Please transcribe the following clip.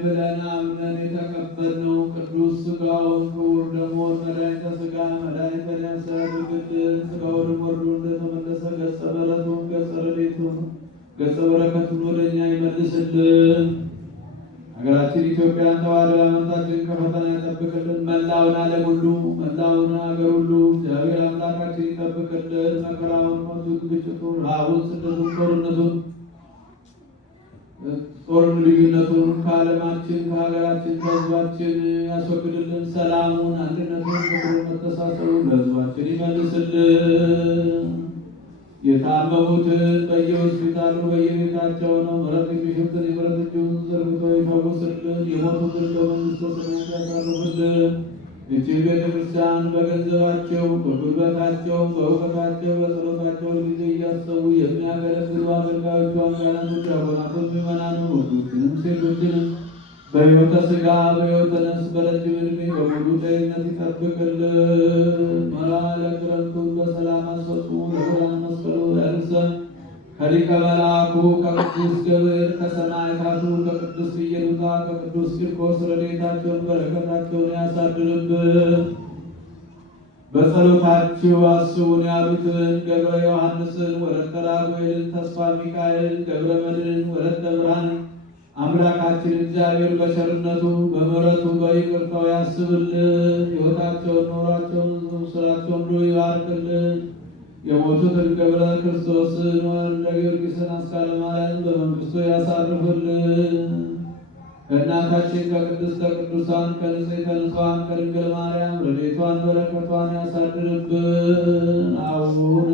ብለን አምነን የተቀበልነው ቅዱስ ሥጋውን ክቡር ደሙን መድኃኒተ ሥጋ መድኃኒተ ነፍስ ያድርግልን። ሥጋው ደሙ ወርዶ እንደተመለሰ ገጸ በረከቱን ገጸ ረድኤቱን ገጸ በረከቱን ወደ እኛ ይመልስልን። ሀገራችን ኢትዮጵያን ተዋሕዶ ሃይማኖታችንን ከፈተና ይጠብቅልን። መላውን ዓለም ሁሉ መላውን ሀገር ሁሉ እግዚአብሔር አምላካችን ይጠብቅልን። መከራውን፣ ሞቱን፣ ግጭቱን፣ ረሃቡን፣ ስደቱን፣ ጦርን ልዩነቱን ከዓለማችን ከሀገራችን ከሕዝባችን ያስወግድልን። ሰላሙን፣ አንድነቱን፣ ፍቅሩን፣ መተሳሰቡን ለሕዝባችን ይመልስልን። የታመሙትን በየሆስፒታሉ በየቤታቸው ነው ምሕረት የሚሹትን የምሕረት እጁን ዘርግቶ ይፈውስልን። የሞቱትን በመንግሥተ ሰማያት ያሳርፍልን። እጅግ ቤተክርስቲያን በገንዘባቸው በጉልበታቸው በእውቀታቸው በጸሎታቸው ጊዜ እያሰቡ የሚያገለግሉ አገልጋዮቿን ካህናቶች፣ ዲያቆናቶች፣ ምዕመናንን ወንዶችንም ሴቶችንም በሕይወተ ሥጋ በሕይወተ ነፍስ በረጅም ዕድሜ በሙሉ ጤንነት ይጠብቅልን። መዋዕለ ክረምቱን በሰላም አስፈጽሞ ለብርሃነ መስቀሉ ያድርሰን። ከሊቀ መልአኩ ከቅዱስ ገብርኤል ከሰማዕታቱ ከቅዱስ ኢየሉጣ ከቅዱስ ቂርቆስ ረድኤታቸውን በረከታቸውን ያሳድርብን። በጸሎታችሁ አስቡን ያሉትን ገብረ ዮሐንስን፣ ወለተ ራጉኤልን፣ ተስፋ ሚካኤል፣ ገብረ መድኅን፣ ወለተ ብርሃን አምላካችን እግዚአብሔር በቸርነቱ በምሕረቱ በይቅርታው ያስብልን። ሕይወታቸውን፣ ኑሯቸውን፣ ስራቸውን ሁሉ ይባርክልን። የሞቱትን ገብረ ክርስቶስን ወልደ ጊዮርጊስን አስካለ ማርያምን በመንግሥቱ ያሳርፍልን። ከእናታችን ከቅድስተ ቅዱሳን ከንጽሕተ ንጹሐን ከድንግል ማርያም ረድኤቷን በረከቷን ያሳድርብን። አቡነ